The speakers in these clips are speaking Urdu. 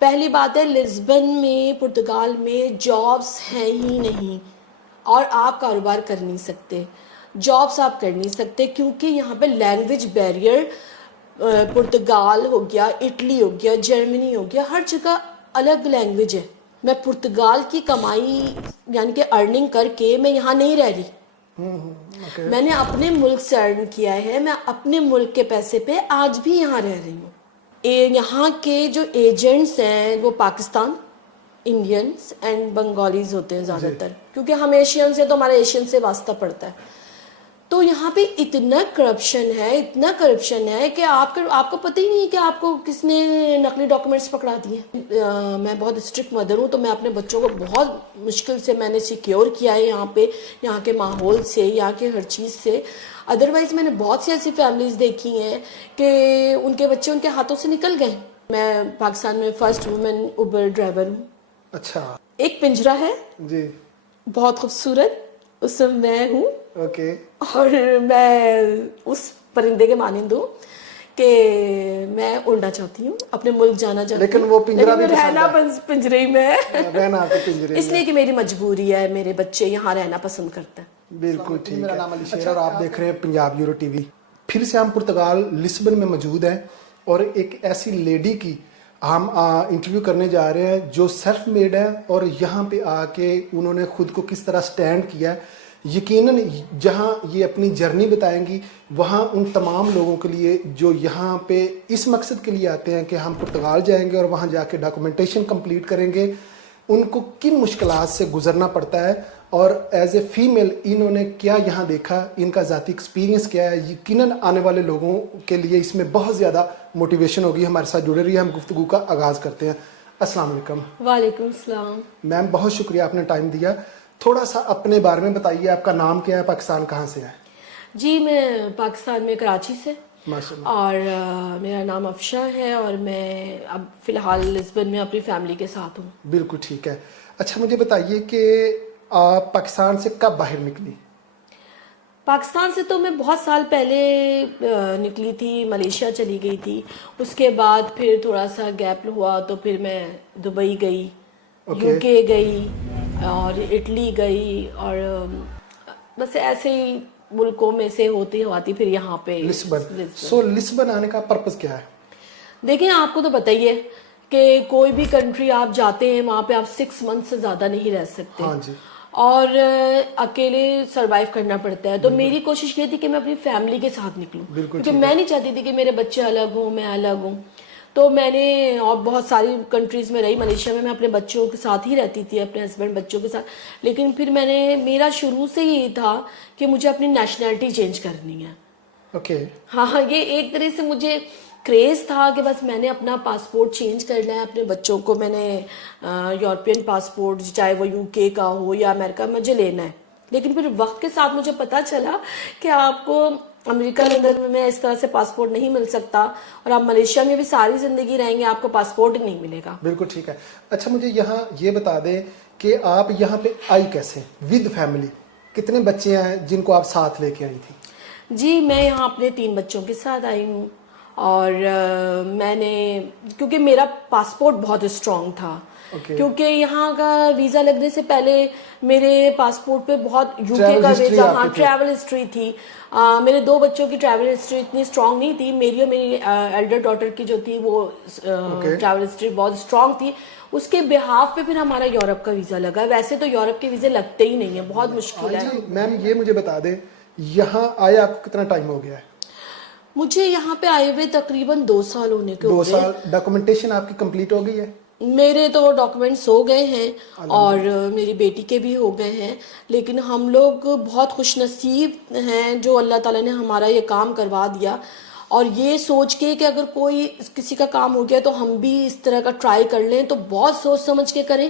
پہلی بات ہے لسبن میں پرتگال میں جابس ہیں ہی نہیں اور آپ کاروبار کر نہیں سکتے. جابس آپ کر نہیں سکتے کیونکہ یہاں پہ لینگویج بیریئر پرتگال ہو گیا, اٹلی ہو گیا, جرمنی ہو گیا, ہر جگہ الگ لینگویج ہے. میں پرتگال کی کمائی یعنی کہ ارننگ کر کے میں یہاں نہیں رہ رہی. میں نے اپنے ملک سے ارن کیا ہے, میں اپنے ملک کے پیسے پہ آج بھی یہاں رہ رہی ہوں. یہاں کے جو ایجنٹس ہیں وہ پاکستان, انڈینس اینڈ بنگالیز ہوتے ہیں زیادہ تر, کیونکہ ہم ایشین سے تو ہمارا ایشین سے واسطہ پڑتا ہے. تو یہاں پہ اتنا کرپشن ہے کہ آپ کو پتہ ہی نہیں ہے کہ آپ کو کس نے نقلی ڈاکومنٹس پکڑا دیے. میں بہت اسٹرکٹ مدر ہوں, تو میں اپنے بچوں کو بہت مشکل سے میں نے سیکیور کیا ہے یہاں پہ, یہاں کے ماحول سے, یہاں کے ہر چیز سے. ادروائز میں نے بہت سی ایسی فیملیز دیکھی ہیں کہ ان کے بچے ان کے ہاتھوں سے نکل گئے. میں پاکستان میں فرسٹ وومن اوبر ڈرائیور ہوں. اچھا. ایک پنجرا ہے جی, بہت خوبصورت, اس میں میں ہوں. اوکے. اور میں اس پرندے کے مانند ہوں کہ میں اڑنا چاہتی ہوں, اپنے ملک جانا چاہتی ہوں, لیکن وہ پنجرا بھی رہنا پنجرے ہی میں ہے, رہنا آپ کے پنجرے اس لیے کہ میری مجبوری ہے, میرے بچے یہاں رہنا پسند کرتے ہیں. بالکل ٹھیک ہے. میرا نام علی شیر اور آپ دیکھ رہے ہیں پنجاب یورو ٹی وی. پھر سے ہم پرتگال لسبن میں موجود ہیں اور ایک ایسی لیڈی کی ہم انٹرویو کرنے جا رہے ہیں جو سیلف میڈ ہے اور یہاں پہ آ کے انہوں نے خود کو کس طرح سٹینڈ کیا ہے. یقیناً جہاں یہ اپنی جرنی بتائیں گی وہاں ان تمام لوگوں کے لیے جو یہاں پہ اس مقصد کے لیے آتے ہیں کہ ہم پرتگال جائیں گے اور وہاں جا کے ڈاکومنٹیشن کمپلیٹ کریں گے, ان کو کن مشکلات سے گزرنا پڑتا ہے اور ایز اے فیمیل انہوں نے کیا یہاں دیکھا, ان کا ذاتی ایکسپیرینس کیا ہے. یقیناً آنے والے لوگوں کے لیے اس میں بہت زیادہ موٹیویشن ہوگی. ہمارے ساتھ جڑے رہیے, ہم گفتگو کا آغاز کرتے ہیں. السلام علیکم. وعلیکم السلام. میم بہت شکریہ آپ نے ٹائم دیا. تھوڑا سا اپنے بارے میں بتائیے, آپ کا نام کیا ہے, پاکستان کہاں سے ہے؟ جی میں پاکستان میں کراچی سے, ماشاء اللہ. اور میرا نام افشا ہے اور میں اب فی الحال لسبن میں اپنی فیملی کے ساتھ ہوں. بالکل ٹھیک ہے. اچھا مجھے بتائیے کہ آپ پاکستان سے کب باہر نکلی؟ پاکستان سے تو میں بہت سال پہلے نکلی تھی, ملیشیا چلی گئی تھی. اس کے بعد پھر تھوڑا سا گیپ ہوا تو پھر میں دبئی گئی, یو کے گئی اور اٹلی گئی, اور بس ایسے ہی ملکوں میں سے ہوتی پھر یہاں پہ لسبن. سو لسبن آنے کا پرپس کیا ہے؟ دیکھیں آپ کو تو بتائیے کہ کوئی بھی کنٹری آپ جاتے ہیں وہاں پہ آپ 6 منتھ سے زیادہ نہیں رہ سکتے. ہاں جی. اور اکیلے سروائیو کرنا پڑتا ہے. تو میری کوشش یہ تھی کہ میں اپنی فیملی کے ساتھ نکلوں, کیونکہ میں نہیں چاہتی تھی کہ میرے بچے الگ ہوں, میں الگ ہوں. تو میں نے اور بہت ساری کنٹریز میں رہی, ملیشیا میں اپنے بچوں کے ساتھ ہی رہتی تھی, اپنے ہسبینڈ بچوں کے ساتھ. لیکن پھر میرا شروع سے یہی تھا کہ مجھے اپنی نیشنلٹی چینج کرنی ہے. اوکے. ہاں یہ ایک طرح سے مجھے کریز تھا کہ بس میں نے اپنا پاسپورٹ چینج کرنا ہے. اپنے بچوں کو میں نے یورپین پاسپورٹ, چاہے وہ یو کے کا ہو یا امریکہ, مجھے لینا ہے. لیکن پھر وقت کے ساتھ مجھے پتا چلا کہ آپ کو امریکہ لندن میں اس طرح سے پاسپورٹ نہیں مل سکتا, اور آپ ملیشیا میں بھی ساری زندگی رہیں گے, آپ کو پاسپورٹ نہیں ملے گا. بالکل ٹھیک ہے. اچھا مجھے یہاں یہ بتا دیں کہ آپ یہاں پہ آئی کیسے ود فیملی؟ کتنے بچے ہیں جن کو آپ ساتھ لے کے آئی تھی؟ جی میں یہاں اپنے 3 بچوں کے ساتھ آئی ہوں, اور میں نے کیونکہ میرا پاسپورٹ بہت اسٹرانگ تھا, کیونکہ یہاں کا ویزا لگنے سے پہلے میرے پاسپورٹ پہ بہت یو کے کا ویزا, ہاں ٹریول ہسٹری تھی. میرے 2 بچوں کی ٹریول ہسٹری اتنی اسٹرانگ نہیں تھی. میری اور میری ایلڈر ڈاٹر کی جو تھی وہ ٹریول ہسٹری بہت اسٹرانگ تھی. اس کے بہاف پہ پھر ہمارا یورپ کا ویزا لگا. ویسے تو یورپ کے ویزے لگتے ہی نہیں ہیں, بہت مشکل ہے. میم یہ مجھے بتا دیں یہاں آیا آپ کو کتنا ٹائم ہو گیا ہے؟ مجھے یہاں پہ آئے ہوئے تقریباً 2 سال ہونے کے 2 سال. ڈاکومنٹیشن آپ کی کمپلیٹ ہو گئی ہے؟ میرے تو ڈاکومنٹس ہو گئے ہیں اور میری بیٹی کے بھی ہو گئے ہیں. لیکن ہم لوگ بہت خوش نصیب ہیں جو اللہ تعالیٰ نے ہمارا یہ کام کروا دیا, اور یہ سوچ کے کہ اگر کوئی کسی کا کام ہو گیا تو ہم بھی اس طرح کا ٹرائی کر لیں, تو بہت سوچ سمجھ کے کریں,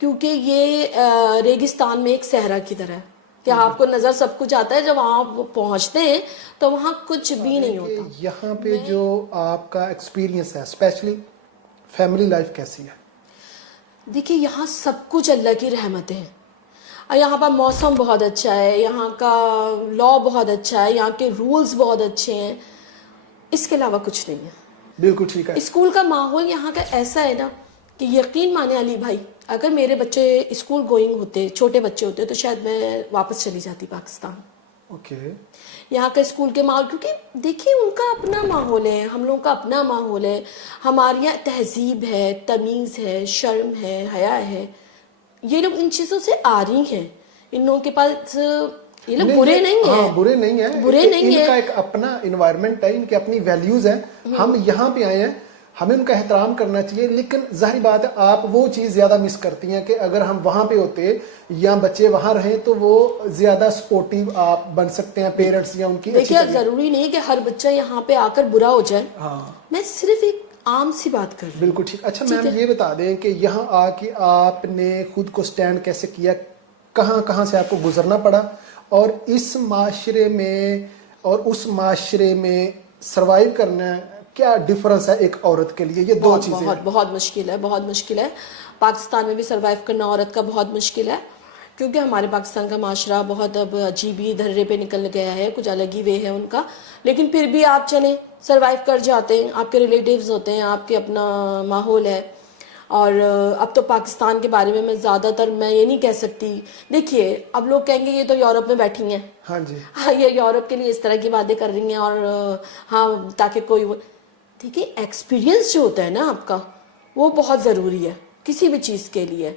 کیونکہ یہ ریگستان میں ایک صحرا کی طرح ہے کہ آپ کو نظر سب کچھ آتا ہے, جب آپ پہنچتے ہیں تو وہاں کچھ بھی نہیں ہوتا. یہاں پہ جو آپ کا ایکسپیرینس ہے اسپیشلی فیملی لائف کیسی ہے؟ دیکھیے یہاں سب کچھ اللہ کی رحمتیں ہیں. یہاں پر موسم بہت اچھا ہے, یہاں کا لا بہت اچھا ہے, یہاں کے رولز بہت اچھے ہیں, اس کے علاوہ کچھ نہیں ہے. بالکل ٹھیک ہے. اسکول کا ماحول یہاں کا ایسا ہے نا کہ یقین مانے علی بھائی، اگر میرے بچے اسکول گوئنگ ہوتے، چھوٹے بچے ہوتے، تو شاید میں واپس چلی جاتی پاکستان. اوکے. یہاں کا اسکول کے ماحول، کیونکہ دیکھیے ان کا اپنا ماحول ہے، ہم لوگوں کا اپنا ماحول ہے. ہمارے یہاں تہذیب ہے، تمیز ہے، شرم ہے، حیا ہے. یہ لوگ ان چیزوں سے آ رہی ہیں. ان لوگوں کے پاس یہ لوگ برے نہیں ہیں. ہاں برے نہیں ہیں، برے نہیں ان ہیں. کا ایک اپنا انوائرمنٹ ہے، ان کی اپنی ویلیوز ہیں. ہم یہاں پہ آئے ہیں، ہمیں ان کا احترام کرنا چاہیے. لیکن ظاہری بات ہے آپ وہ چیز زیادہ مس کرتی ہیں کہ اگر ہم وہاں پہ ہوتے یا بچے وہاں رہیں تو وہ زیادہ سپورٹیو آپ بن سکتے ہیں پیرنٹس یا ان کی اچھی دیکھیے طرح. ضروری نہیں کہ ہر بچہ یہاں پہ آ کر برا ہو جائے. ہاں میں صرف ایک عام سی بات کر رہی ہوں. بالکل ٹھیک. اچھا میم یہ بتا دیں کہ یہاں آ کے آپ نے خود کو سٹینڈ کیسے کیا، کہاں کہاں سے آپ کو گزرنا پڑا، اور اس معاشرے میں اور اس معاشرے میں سروائیو کرنا کیا ڈفرنس ہے ایک عورت کے لیے؟ یہ دو چیزیں ہیں. بہت مشکل ہے، بہت مشکل ہے. پاکستان میں بھی سروائیو کرنا عورت کا بہت مشکل ہے، کیونکہ ہمارے پاکستان کا معاشرہ بہت اب عجیب ہی دھرے پہ نکل گیا ہے. کچھ الگ ہی وے ہے ان کا، لیکن پھر بھی آپ چلیں، سروائیو کر جاتے ہیں. آپ کے ریلیٹیوز ہوتے ہیں، آپ کے اپنا ماحول ہے. اور اب تو پاکستان کے بارے میں زیادہ تر میں یہ نہیں کہہ سکتی. دیکھیے اب لوگ کہیں گے یہ تو یورپ میں بیٹھی ہیں، ہاں جی یہ یورپ کے لیے اس طرح کی باتیں کر رہی ہیں، اور ہاں تاکہ کوئی دیکھیے ایکسپیرینس جو ہوتا ہے نا آپ کا، وہ بہت ضروری ہے کسی بھی چیز کے لیے.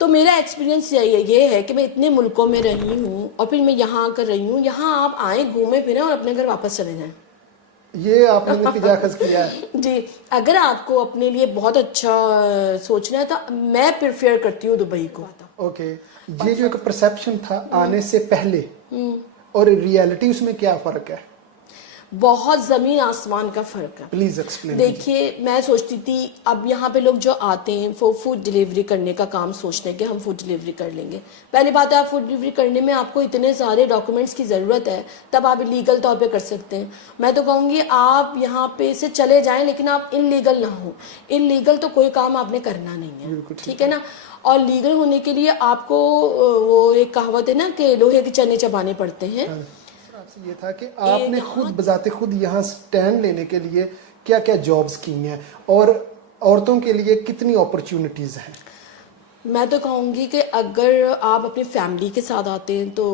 تو میرا ایکسپیرینس یہ ہے کہ میں اتنے ملکوں میں رہی ہوں اور پھر میں یہاں آ کر رہی ہوں. یہاں آپ آئیں، گھومیں پھریں اور اپنے گھر واپس چلے جائیں. یہ آپ نے نتیجہ اخذ کیا ہے. جی اگر آپ کو اپنے لیے بہت اچھا سوچنا ہے تو میں پریفر کرتی ہوں دبئی کو. اوکے. یہ جو ایک پرسیپشن تھا آنے سے پہلے اور ریئلٹی، اس میں کیا فرق ہے؟ بہت زمین آسمان کا فرق ہے. Please explain. دیکھیے میں سوچتی تھی اب یہاں پہ لوگ جو آتے ہیں وہ فوڈ ڈیلیوری کرنے کا کام سوچتے ہیں کہ ہم فوڈ ڈیلیوری کر لیں گے. پہلی بات ہے آپ فوڈ ڈیلیوری کرنے میں آپ کو اتنے سارے ڈاکومنٹس کی ضرورت ہے، تب آپ لیگل طور پہ کر سکتے ہیں. میں تو کہوں گی آپ یہاں پہ سے چلے جائیں لیکن آپ ان لیگل نہ ہوں. ان لیگل تو کوئی کام آپ نے کرنا نہیں ہے، ٹھیک ہے نا. اور لیگل ہونے کے لیے آپ کو وہ ایک کہاوت ہے نا کہ لوہے کے چنے چبانے پڑتے ہیں. آپ سے یہ تھا کہ آپ نے خود بذات خود یہاں سٹینڈ لینے کے لیے کیا کیا جابز کی ہیں، اور عورتوں کے لیے کتنی اپرچونٹیز ہیں؟ میں تو کہوں گی کہ اگر آپ اپنی فیملی کے ساتھ آتے ہیں تو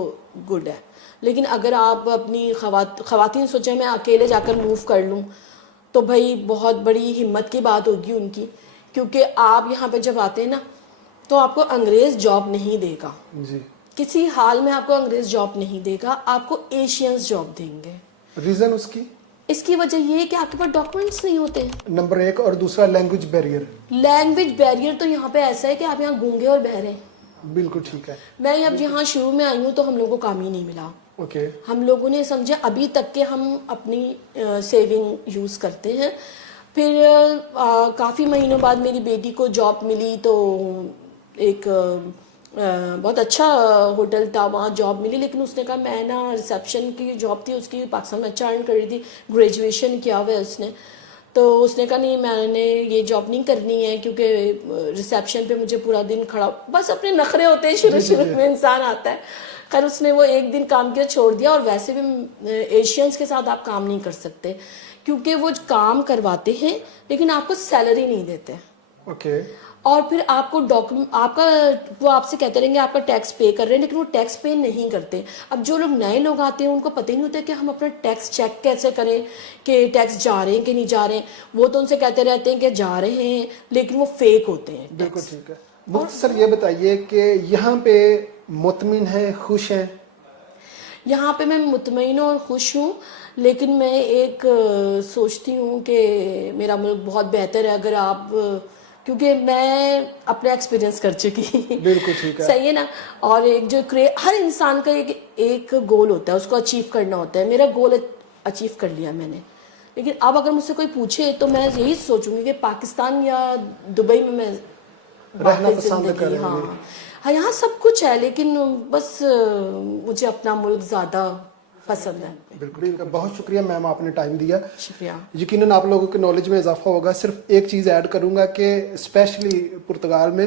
گڈ ہے، لیکن اگر آپ اپنی خواتین سوچیں میں اکیلے جا کر موو کر لوں تو بھائی بہت بڑی ہمت کی بات ہوگی ان کی. کیونکہ آپ یہاں پہ جب آتے ہیں نا تو آپ کو انگریز جاب نہیں دے گا. جی کسی حال میں آپ کو انگریز جاب نہیں دے گا، آپ کو ایشینز جاب دیں گے. ریزن اس کی؟ اس کی وجہ یہ ہے کہ آپ کے پاس ڈاکومنٹس نہیں ہوتے ہیں، نمبر ایک، اور دوسرا لینگویج بیریئر. لینگویج بیریئر تو یہاں پہ ایسا ہے کہ آپ یہاں گونگے اور بہرے ہیں. بالکل ٹھیک ہے. میں اب یہاں شروع میں آئی ہوں تو ہم لوگوں کو کام ہی نہیں ملا. اوکے. ہم لوگوں نے سمجھے ابھی تک کہ ہم اپنی سیونگ یوز کرتے ہیں. پھر کافی مہینوں بعد میری بیٹی کو جاب ملی تو ایک بہت اچھا ہوٹل تھا، وہاں جاب ملی. لیکن اس نے کہا میں نا ریسیپشن کی جاب تھی اس کی، پاکستان میں اچھا ارن کر رہی تھی، گریجویشن کیا ہوا ہے اس نے. تو اس نے کہا نہیں میں نے یہ جاب نہیں کرنی ہے کیونکہ ریسیپشن پہ مجھے پورا دن کھڑا، بس اپنے نخرے ہوتے ہیں شروع میں انسان آتا ہے. خیر اس نے وہ ایک دن کام کیا چھوڑ دیا. اور ویسے بھی ایشینز کے ساتھ آپ کام نہیں کر سکتے کیونکہ وہ کام کرواتے ہیں لیکن آپ کو سیلری نہیں دیتے. اوکے. اور پھر آپ کو آپ کا وہ آپ سے کہتے رہیں گے آپ کا ٹیکس پے کر رہے ہیں، لیکن وہ ٹیکس پے نہیں کرتے. اب جو لوگ نئے لوگ آتے ہیں ان کو پتہ ہی نہیں ہوتا کہ ہم اپنا ٹیکس چیک کیسے کریں کہ ٹیکس جا رہے ہیں کہ نہیں جا رہے ہیں. وہ تو ان سے کہتے رہتے ہیں کہ جا رہے ہیں لیکن وہ فیک ہوتے ہیں. بالکل ٹھیک ہے. مختصر یہ بتائیے کہ یہاں پہ مطمئن ہیں، خوش ہیں؟ یہاں پہ میں مطمئن اور خوش ہوں، لیکن میں ایک سوچتی ہوں کہ میرا ملک بہت بہتر ہے اگر آپ، کیونکہ میں اپنا ایکسپیرینس کر چکی. بالکل ٹھیک ہے. صحیح ہے نا. اور ایک جو ہر انسان کا ایک گول ہوتا ہے، اس کو اچیو کرنا ہوتا ہے. میرا گول اچیو کر لیا میں نے. لیکن اب اگر مجھ سے کوئی پوچھے تو میں یہی سوچوں گی کہ پاکستان یا دبئی میں رہنا پسند کریں گے. ہاں یہاں سب کچھ ہے لیکن بس مجھے اپنا ملک زیادہ پسند ہے. بالکل. بہت شکریہ میم، آپ نے ٹائم دیا. شکریہ. یقیناً آپ لوگوں کے نالج میں اضافہ ہوگا. صرف ایک چیز ایڈ کروں گا کہ اسپیشلی پرتگال میں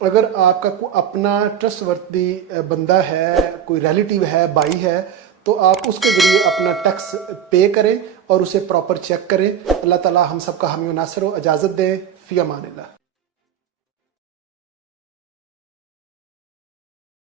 اگر آپ کا کوئی اپنا ٹرسٹ وردی بندہ ہے، کوئی ریلیٹیو ہے، بھائی ہے، تو آپ اس کے ذریعے اپنا ٹیکس پے کریں اور اسے پراپر چیک کریں. اللہ تعالی ہم سب کا حامی و ناصر ہو. اجازت دیں. فی امان اللہ.